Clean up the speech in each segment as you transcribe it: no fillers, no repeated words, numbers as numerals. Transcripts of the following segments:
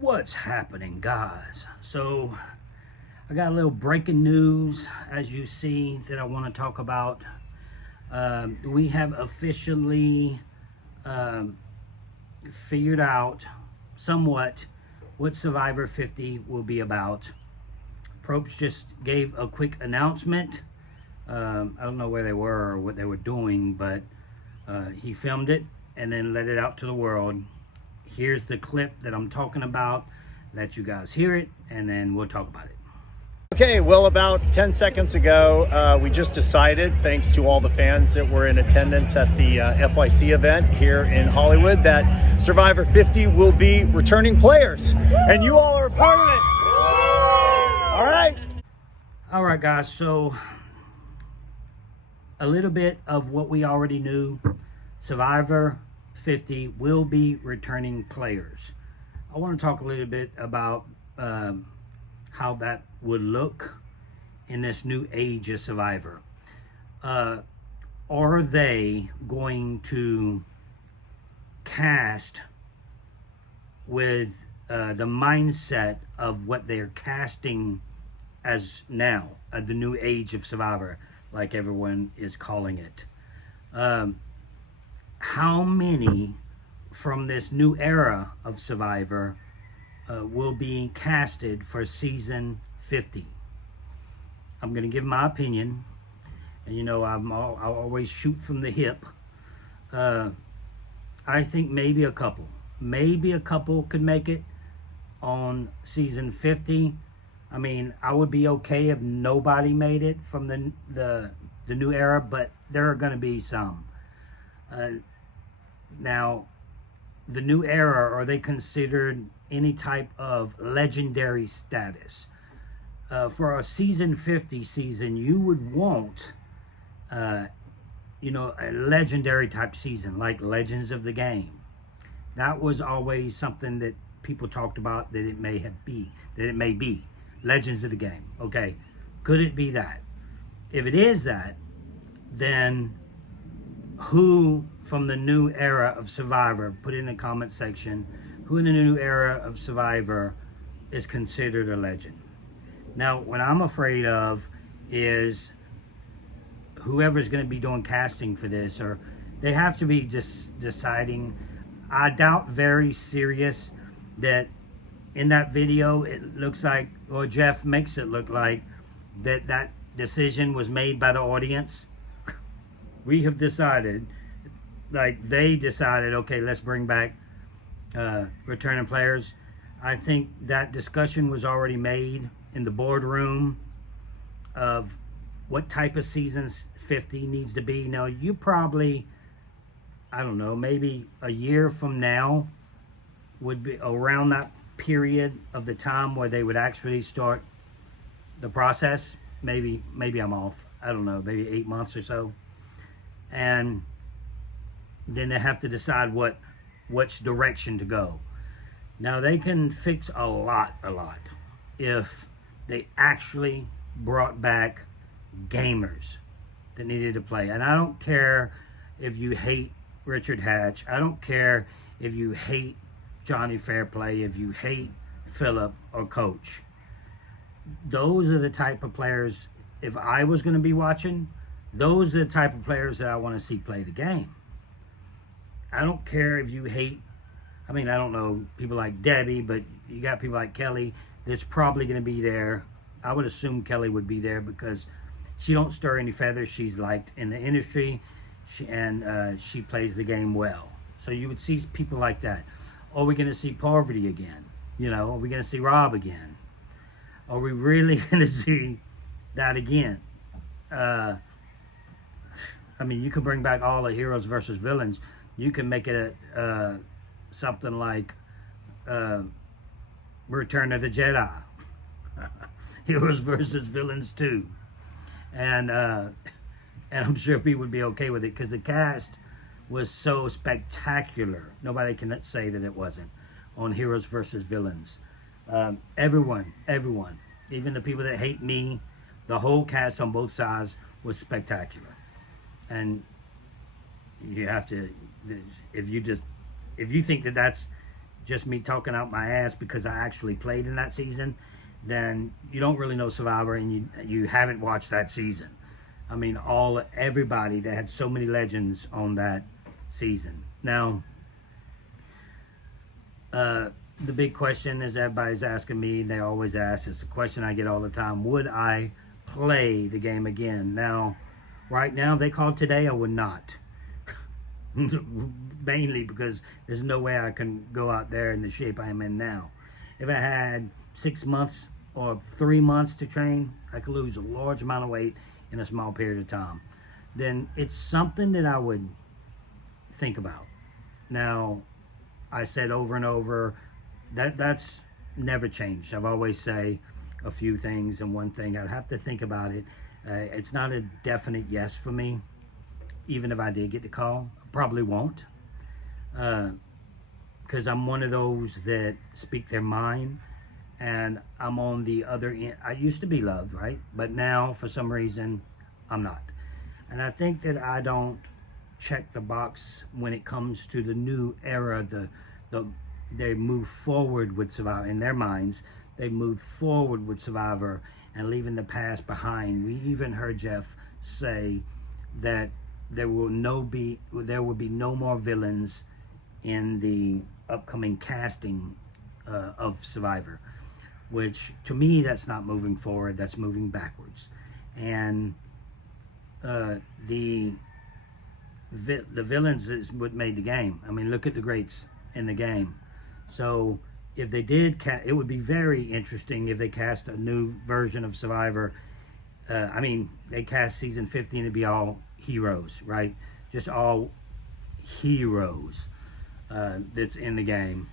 What's happening, guys? So I got a little breaking news, as you see, that I want to talk about. We have officially figured out somewhat what Survivor 50 will be about. Probst just gave a quick announcement. I don't know where they were or what they were doing, but he filmed it and then let it out to the world. Here's the clip that I'm talking about. Let you guys hear it, and then we'll talk about it. Okay, well, about 10 seconds ago, we just decided, thanks to all the fans that were in attendance at the FYC event here in Hollywood, that Survivor 50 will be returning players, and you all are a part of it. All right, guys, so a little bit of what we already knew. Survivor 50 will be returning players. I want to talk a little bit about how that would look in this new age of Survivor. Are they going to cast with the mindset of what they're casting as now, the new age of Survivor, like everyone is calling it? How many from this new era of Survivor will be casted for season 50? I'm going to give my opinion, and you know I'll always shoot from the hip. I think maybe a couple could make it on season 50. I mean, I would be okay if nobody made it from the new era, but there are going to be some. Now, the new era, are they considered any type of legendary status? For a season 50 season, you would want, a legendary type season, like Legends of the Game. That was always something that people talked about, that it may be Legends of the Game. Okay, could it be that? If it is that, then who from the new era of Survivor, put it in the comment section, who in the new era of Survivor is considered a legend? Now, what I'm afraid of is whoever's going to be doing casting for this, or they have to be just deciding. I doubt very serious that in that video it looks like, or Jeff makes it look like, that decision was made by the audience. We have decided, like they decided, okay, let's bring back returning players. I think that discussion was already made in the boardroom of what type of seasons 50 needs to be. Now, you probably, I don't know, maybe a year from now would be around that period of the time where they would actually start the process. Maybe I'm off. I don't know, maybe 8 months or so. And then they have to decide which direction to go. Now, they can fix a lot if they actually brought back gamers that needed to play. And I don't care if you hate Richard Hatch. I don't care if you hate Johnny Fairplay, if you hate Phillip or Coach. Those are the type of players, if I was going to be watching, those are the type of players that I want to see play the game. I don't care if you hate, I mean, I don't know people like Debbie, but you got people like Kelly that's probably going to be there. I would assume Kelly would be there because she don't stir any feathers. She's liked in the industry, she plays the game well. So you would see people like that. Are we going to see Parvati again? Are we going to see Rob again? Are we really going to see that again? I mean, you could bring back all the heroes versus villains. You can make it something like Return of the Jedi. Heroes versus villains too. And I'm sure people would be okay with it because the cast was so spectacular. Nobody can say that it wasn't on Heroes versus Villains. Everyone, even the people that hate me, the whole cast on both sides was spectacular. And you have to, if you think that that's just me talking out my ass because I actually played in that season, then you don't really know Survivor, and you haven't watched that season. I mean, everybody that had so many legends on that season. Now, the big question is everybody's asking me, they always ask, it's a question I get all the time, would I play the game again? Now, right now, if they called today, I would not. Mainly because there's no way I can go out there in the shape I am in now. If I had 6 months or 3 months to train, I could lose a large amount of weight in a small period of time. Then it's something that I would think about. Now, I said over and over, that's never changed. I've always say a few things, and one thing I'd have to think about it. It's not a definite yes for me. Even if I did get the call, I probably won't, because I'm one of those that speak their mind, and I'm on the other end. I used to be loved, right? But now, for some reason, I'm not. And I think that I don't check the box when it comes to the new era. They move forward with Survivor in their minds. They move forward with Survivor and leaving the past behind. We even heard Jeff say that there will be no more villains in the upcoming casting of Survivor, which to me, that's not moving forward, that's moving backwards. And the villains is what made the game. I mean, look at the greats in the game. So if they did it would be very interesting if they cast a new version of Survivor. I mean, they cast season 15 to be all heroes, right? Just all heroes that's in the game,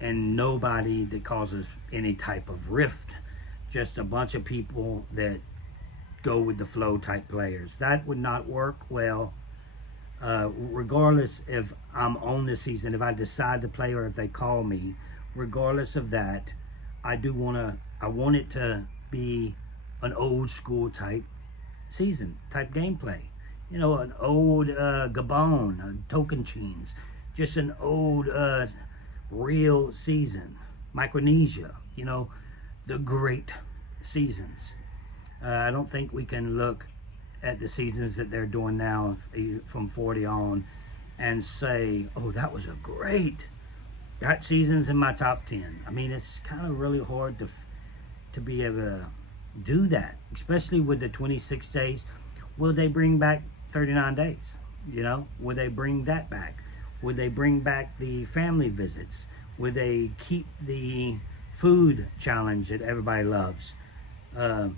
and nobody that causes any type of rift. Just a bunch of people that go with the flow type players. That would not work well. Regardless if I'm on the season, if I decide to play or if they call me, regardless of that, I want it to be an old school type season, type gameplay. You know, an old Gabon, Tocantins, just an old real season. Micronesia, you know, the great seasons. I don't think we can look at the seasons that they're doing now from 40 on and say, oh, that was that season's in my top 10. I mean, it's kind of really hard to be able to do that, especially with the 26 days. Will they bring back 39 days? You know, will they bring that back? Would they bring back the family visits? Would they keep the food challenge that everybody loves? No,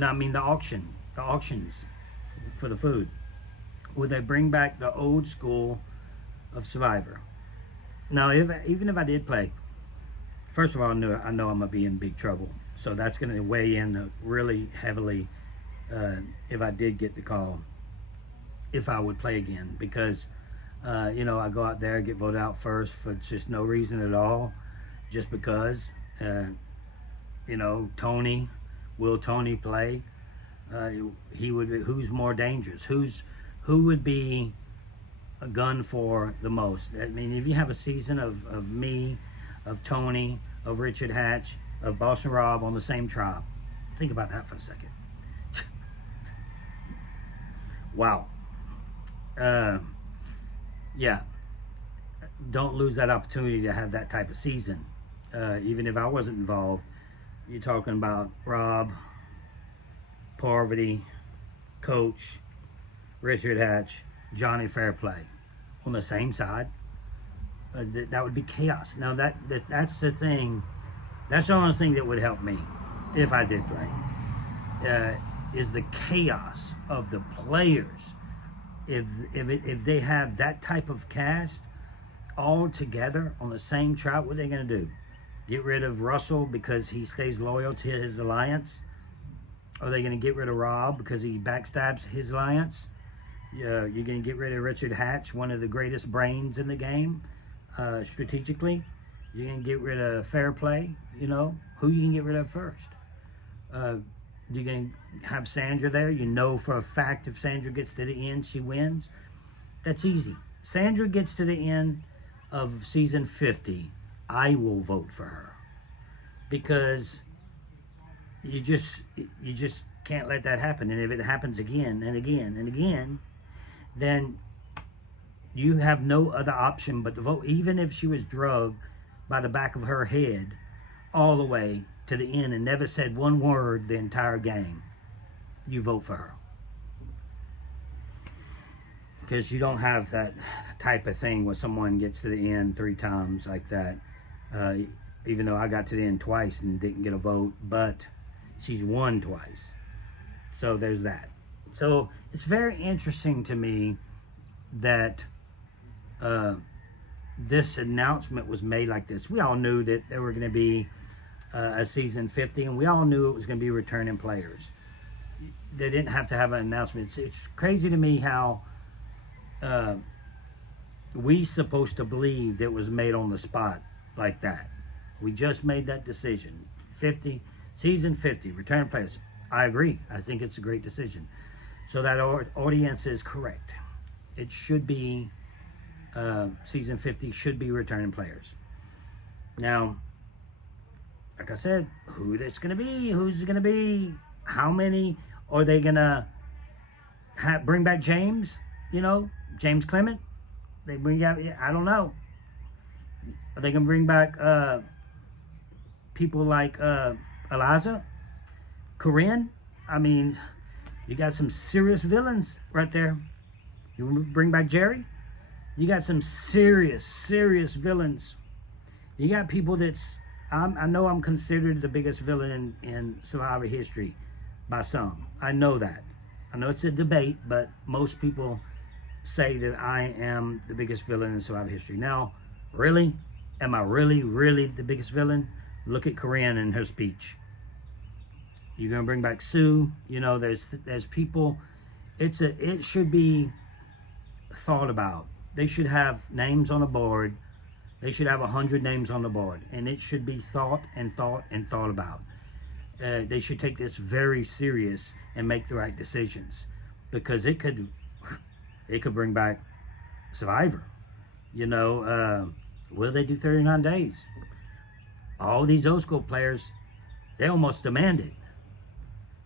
I mean the auctions for the food. Would they bring back the old school of Survivor? Now, even if I did play, first of all, I know I'm gonna be in big trouble, so that's gonna weigh in really heavily if I did get the call, if I would play again, because you know, I go out there, get voted out first for just no reason at all, just because. You know, will Tony play? Who's more dangerous? Who would be a gun for the most? I mean, if you have a season of me, of Tony, of Richard Hatch, of Boston Rob on the same tribe, think about that for a second. Wow. Yeah, don't lose that opportunity to have that type of season. Even if I wasn't involved, you're talking about Rob, Parvati, Coach, Richard Hatch, Johnny Fairplay on the same side. That would be chaos. Now that's the thing. That's the only thing that would help me if I did play. Is the chaos of the players. If they have that type of cast all together on the same tribe, what are they going to do? Get rid of Russell because he stays loyal to his alliance? Are they going to get rid of Rob because he backstabs his alliance? You're going to get rid of Richard Hatch, one of the greatest brains in the game, strategically. You're going to get rid of Fairplay. You know, who you can get rid of first? You're going to have Sandra there. You know for a fact if Sandra gets to the end, she wins. That's easy. Sandra gets to the end of season 50. I will vote for her, because you just can't let that happen. And if it happens again and again and again, then you have no other option but to vote. Even if she was drugged by the back of her head all the way to the end and never said one word the entire game, you vote for her. Because you don't have that type of thing where someone gets to the end 3 times like that. Even though I got to the end twice and didn't get a vote, but she's won twice. So there's that. So it's very interesting to me that this announcement was made like this. We all knew that there were going to be a season 50, and we all knew it was going to be returning players. They didn't have to have an announcement. It's crazy to me how we supposed to believe that it was made on the spot like that. We just made that decision. 50, season 50, return players. I agree. I think it's a great decision. So that audience is correct. It should be, season 50 should be returning players. Now, like I said, who it's going to be, who's it going to be, how many, are they going to bring back James, James Clement? They bring out, I don't know. Are they going to bring back people like Eliza, Corinne? I mean, you got some serious villains right there. You bring back Jerry? You got some serious villains. You got people that's, I know I'm considered the biggest villain in Survivor history by some. I know that. I know it's a debate, but most people say that I am the biggest villain in Survivor history. Now, really? Am I really the biggest villain? Look at Corinne and her speech. You're gonna bring back Sue. There's people. It should be thought about. They should have names on a board. They should have 100 names on the board, and it should be thought about. They should take this very serious and make the right decisions, because it could bring back Survivor. Will they do 39 days? All these old school players, they almost demand it.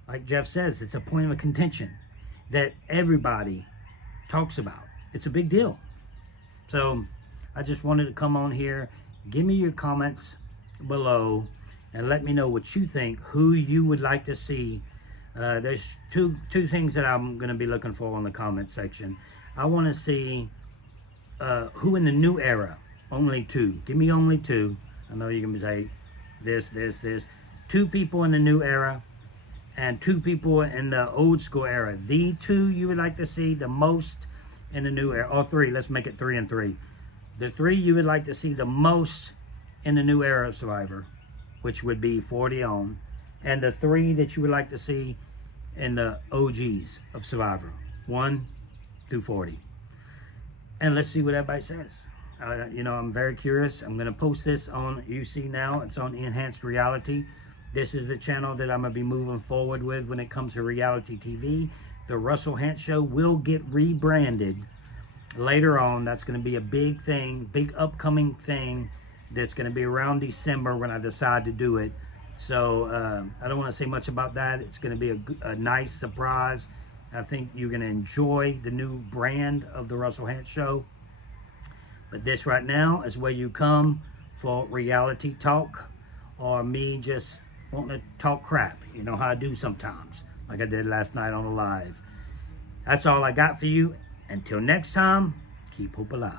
Like Jeff says, it's a point of contention that everybody talks about. It's a big deal. So I just wanted to come on here, give me your comments below, and let me know what you think, who you would like to see. There's two things that I'm going to be looking for in the comment section. I want to see who in the new era, only 2. Give me only 2. I know you're going to say this. 2 people in the new era and 2 people in the old school era. The 2 you would like to see the most in the new era, or 3. Let's make it 3 and 3. The 3 you would like to see the most in the new era of Survivor, which would be 40 on, and the 3 that you would like to see in the OGs of Survivor, 1 through 40. And let's see what everybody says. I'm very curious. I'm going to post this on UC now. It's on Enhanced Reality. This is the channel that I'm going to be moving forward with when it comes to reality TV. The Russell Hantz Show will get rebranded later on. That's going to be a big thing, big upcoming thing that's going to be around December when I decide to do it. So I don't want to say much about that. It's going to be a nice surprise. I think you're going to enjoy the new brand of the Russell Hantz Show. But this right now is where you come for reality talk, or me just wanting to talk crap. You know how I do sometimes, like I did last night on the live. That's all I got for you. Until next time, keep hope alive.